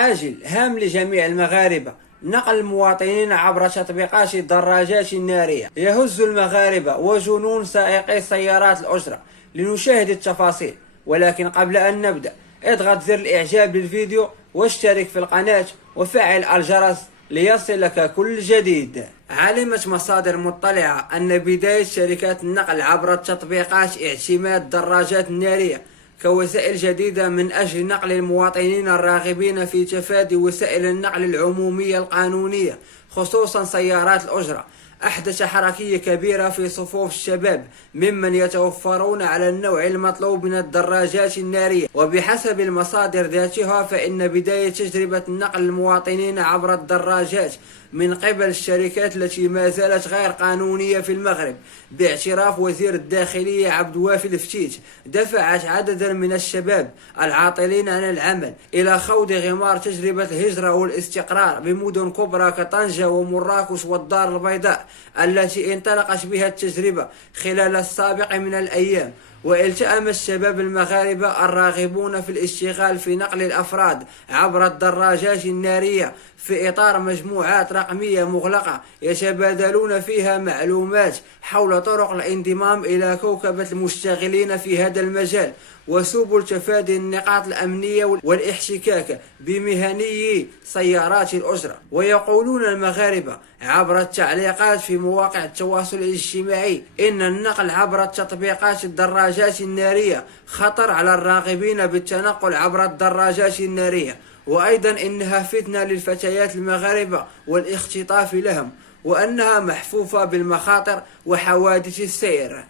عاجل هام لجميع المغاربة: نقل المواطنين عبر تطبيقات الدراجات النارية يهز المغاربة وجنون سائقي سيارات الأجرة. لنشاهد التفاصيل، ولكن قبل أن نبدأ اضغط زر الإعجاب للفيديو واشترك في القناة وفعل الجرس ليصلك كل جديد. علمت مصادر مطلعة أن بداية شركات النقل عبر التطبيقات اعتماد الدراجات النارية كوسائل جديدة من أجل نقل المواطنين الراغبين في تفادي وسائل النقل العمومية القانونية، خصوصا سيارات الأجرة. أحدث حركية كبيرة في صفوف الشباب ممن يتوفرون على النوع المطلوب من الدراجات النارية. وبحسب المصادر ذاتها، فإن بداية تجربة نقل المواطنين عبر الدراجات من قبل الشركات التي ما زالت غير قانونية في المغرب باعتراف وزير الداخلية عبد الوافي الفتيت دفعت عددا من الشباب العاطلين عن العمل إلى خوض غمار تجربة الهجرة والاستقرار بمدن كبرى كطنجة ومراكش والدار البيضاء التي انطلقت بها التجربة خلال السابق من الأيام. والتئم الشباب المغاربة الراغبون في الاشتغال في نقل الأفراد عبر الدراجات النارية في إطار مجموعات رقمية مغلقة يتبادلون فيها معلومات حول طرق الانضمام إلى كوكبة المشتغلين في هذا المجال وسبل تفادي النقاط الأمنية والاحتكاك بمهني سيارات الأجرة. ويقولون المغاربة عبر التعليقات في مواقع التواصل الاجتماعي إن النقل عبر التطبيقات الدراجات النارية خطر على الراغبين بالتنقل عبر الدراجات النارية، وأيضا إنها فتنة للفتيات المغاربة والاختطاف لهم، وأنها محفوفة بالمخاطر وحوادث السير.